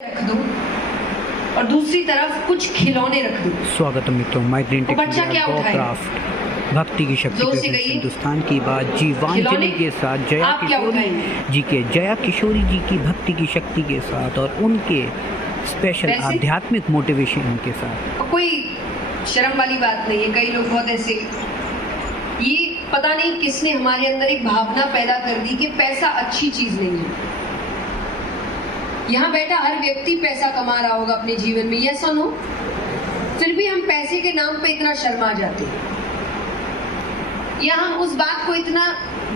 रख दो और दूसरी तरफ कुछ खिलौने रख दो। स्वागत मित्रों, माय ग्रीन टेक बच्चा क्या उठाएगा? क्राफ्ट भक्ति की शक्ति जोर से के कहिए। हिंदुस्तान की बात जीवांजलि के साथ जया आप क्या किशोरी उठाएंगे? जया किशोरी जी की भक्ति की शक्ति के साथ और उनके स्पेशल वैसे? आध्यात्मिक मोटिवेशन के साथ। और कोई शर्म वाली बात नहीं है। कई लोग बहुत ऐसे, ये पता नहीं किसने हमारे अंदर एक भावना पैदा कर दी कि पैसा अच्छी चीज नहीं है। यहाँ बैठा हर व्यक्ति पैसा कमा रहा होगा अपने जीवन में, यस और नो? फिर भी हम पैसे के नाम पे इतना शर्मा जाते हैं, या हम उस बात को इतना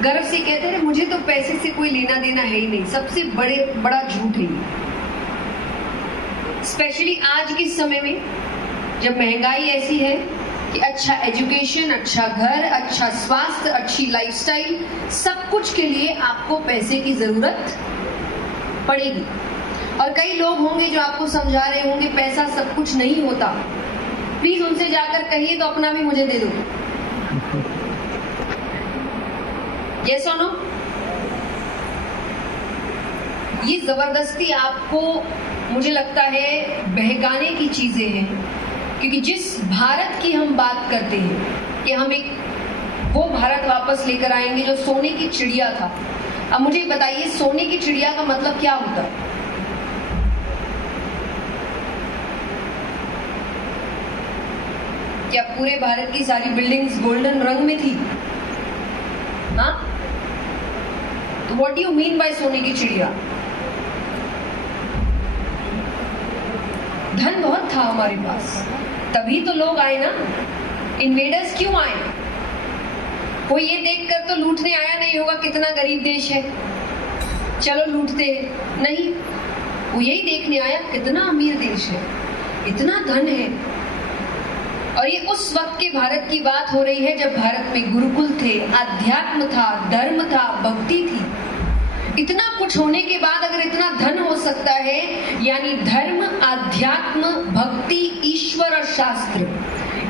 गर्व से कहते हैं मुझे तो पैसे से कोई लेना देना है ही नहीं। सबसे बड़ा झूठ है ये। स्पेशली आज के समय में जब महंगाई ऐसी है कि अच्छा एजुकेशन, अच्छा घर, अच्छा स्वास्थ्य, अच्छी लाइफस्टाइल, सब कुछ के लिए आपको पैसे की जरूरत पड़ेगी। और कई लोग होंगे जो आपको समझा रहे होंगे पैसा सब कुछ नहीं होता। प्लीज उनसे जाकर कहिए तो अपना भी मुझे दे दो। यस और नो? ये जबरदस्ती आपको, मुझे लगता है, बहकाने की चीजें हैं। क्योंकि जिस भारत की हम बात करते हैं कि हम एक वो भारत वापस लेकर आएंगे जो सोने की चिड़िया था। अब मुझे बताइए, सोने की चिड़िया का मतलब क्या होता है? क्या पूरे भारत की सारी बिल्डिंग्स गोल्डन रंग में थी? हाँ? तो what do you mean by सोने की चिड़िया? धन बहुत था हमारे पास, तभी तो लोग आए ना। इन्वेडर्स क्यों आए? कोई ये देखकर तो लूटने आया नहीं होगा कितना गरीब देश है, चलो लूटते हैं। नहीं, वो यही देखने आया कितना अमीर देश है, इतना धन है। और ये उस वक्त के भारत की बात हो रही है जब भारत में गुरुकुल थे, अध्यात्म था, धर्म था, भक्ति थी। इतना कुछ होने के बाद अगर इतना धन हो सकता है, यानी धर्म, अध्यात्म, भक्ति, ईश्वर और शास्त्र,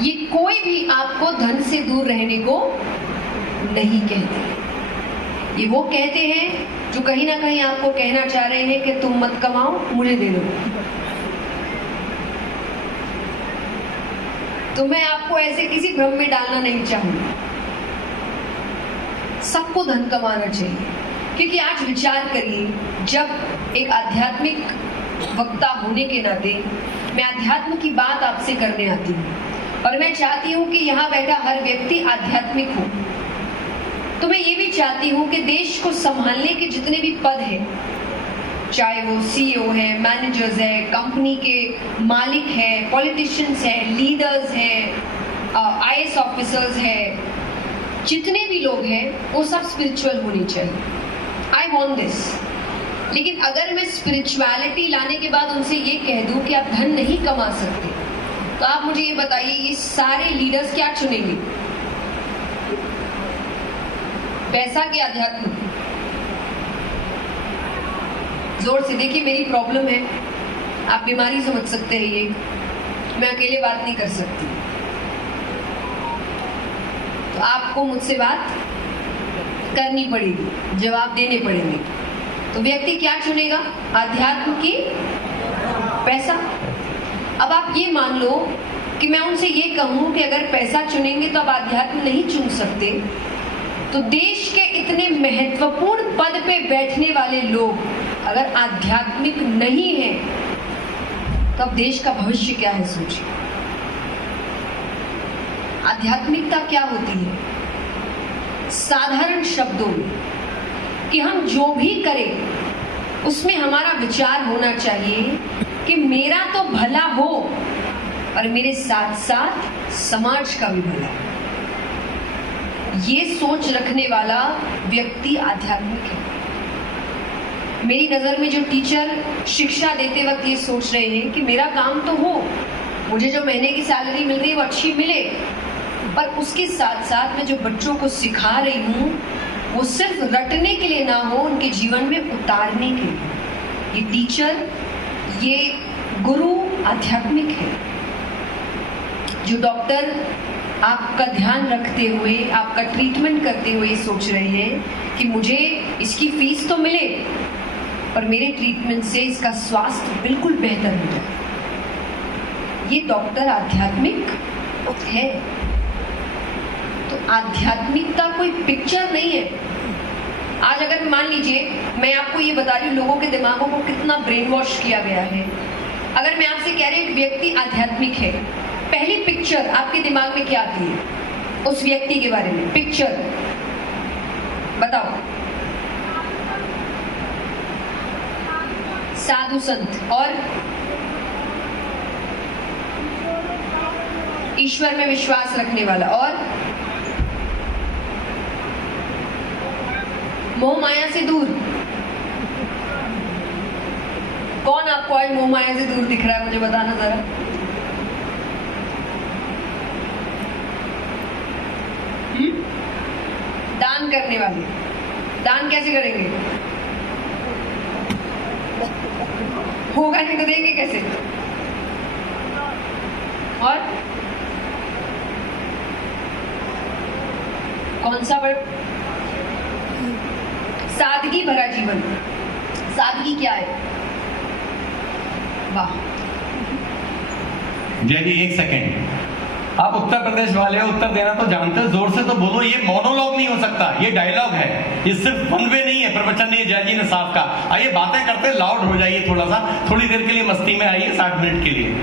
ये कोई भी आपको धन से दूर रहने को नहीं कहते। ये वो कहते हैं जो कहीं ना कहीं आपको कहना चाह रहे हैं कि तुम मत कमाओ, मुझे दे दो। तो मैं आपको ऐसे किसी भ्रम में डालना नहीं चाहूंगी। सबको धन कमाना चाहिए, क्योंकि आज विचार करिए, जब एक आध्यात्मिक वक्ता होने के नाते मैं अध्यात्म की बात आपसे करने आती हूँ और मैं चाहती हूँ कि यहाँ बैठा हर व्यक्ति आध्यात्मिक हो, तो मैं ये भी चाहती हूँ कि देश को संभालने के जितने भी पद हैं, चाहे वो सीईओ है, मैनेजर्स है, कंपनी के मालिक है, पॉलिटिशियंस है, लीडर्स हैं, आईएएस ऑफिसर्स है, जितने भी लोग हैं वो सब स्पिरिचुअल होने चाहिए। I want this. लेकिन अगर मैं स्पिरिचुअलिटी लाने के बाद उनसे ये कह दूं कि आप धन नहीं कमा सकते, तो आप मुझे ये बताइए, ये सारे लीडर्स क्या चुनेंगे? पैसा के अध्यात्म? जोर से देखिए, मेरी प्रॉब्लम है, आप बीमारी समझ सकते हैं ये, मैं अकेले बात नहीं कर सकती, तो आपको मुझसे बात करनी पड़ेगी, जवाब देने पड़ेंगे। तो व्यक्ति क्या चुनेगा? आध्यात्म की पैसा? अब आप ये मान लो कि मैं उनसे ये कहूं कि अगर पैसा चुनेंगे तो आप आध्यात्म नहीं चुन सकते, तो देश के इतने महत्वपूर्ण पद पे बैठने वाले लोग अगर आध्यात्मिक नहीं है, तो अब देश का भविष्य क्या है? सोचिए। आध्यात्मिकता क्या होती है? साधारण शब्दों में कि हम जो भी करें उसमें हमारा विचार होना चाहिए कि मेरा तो भला हो और मेरे साथ साथ समाज का भी भला हो। ये सोच रखने वाला व्यक्ति आध्यात्मिक है। मेरी नजर में जो टीचर शिक्षा देते वक्त ये सोच रहे हैं कि मेरा काम तो हो, मुझे जो महीने की सैलरी मिल रही है वो अच्छी मिले, पर उसके साथ साथ मैं जो बच्चों को सिखा रही हूँ वो सिर्फ रटने के लिए ना हो, उनके जीवन में उतारने के लिए। ये टीचर, ये गुरु आध्यात्मिक है। जो डॉक्टर आपका ध्यान रखते हुए, आपका ट्रीटमेंट करते हुए सोच रहे हैं कि मुझे इसकी फीस तो मिले, और मेरे ट्रीटमेंट से इसका स्वास्थ्य बिल्कुल बेहतर हो जाए। ये डॉक्टर आध्यात्मिक है। तो आध्यात्मिकता कोई पिक्चर नहीं है। आज अगर मान लीजिए मैं आपको ये बता रही हूँ लोगों के दिमागों को कितना ब्रेन वॉश किया गया है। अगर मैं आपसे कह रही हूँ एक व्यक्ति आध्यात्मिक है, पहली पिक्चर आपके दिमाग में क्या आती है उस व्यक्ति के बारे में? पिक्चर बताओ। साधु संत और ईश्वर में विश्वास रखने वाला और मोह माया से दूर। कौन आपको आज मोह माया से दूर दिख रहा है? मुझे बताना जरा। दान करने वाले। दान कैसे करेंगे? होगा नहीं तो देंगे कैसे? और कौन सा वर्ड? सादगी भरा जीवन। सादगी क्या है? वाह। जय जी, एक सेकेंड। आप उत्तर प्रदेश वाले हो, उत्तर देना तो जानते हो, जोर से तो बोलो। ये मोनोलॉग नहीं हो सकता, ये डायलॉग है। ये सिर्फ वन वे नहीं है, प्रवचन नहीं है। जय जी ने साफ कहा। आइए बातें करते, लाउड हो जाइए थोड़ा सा, थोड़ी देर के लिए मस्ती में आइए, 60 मिनट के लिए।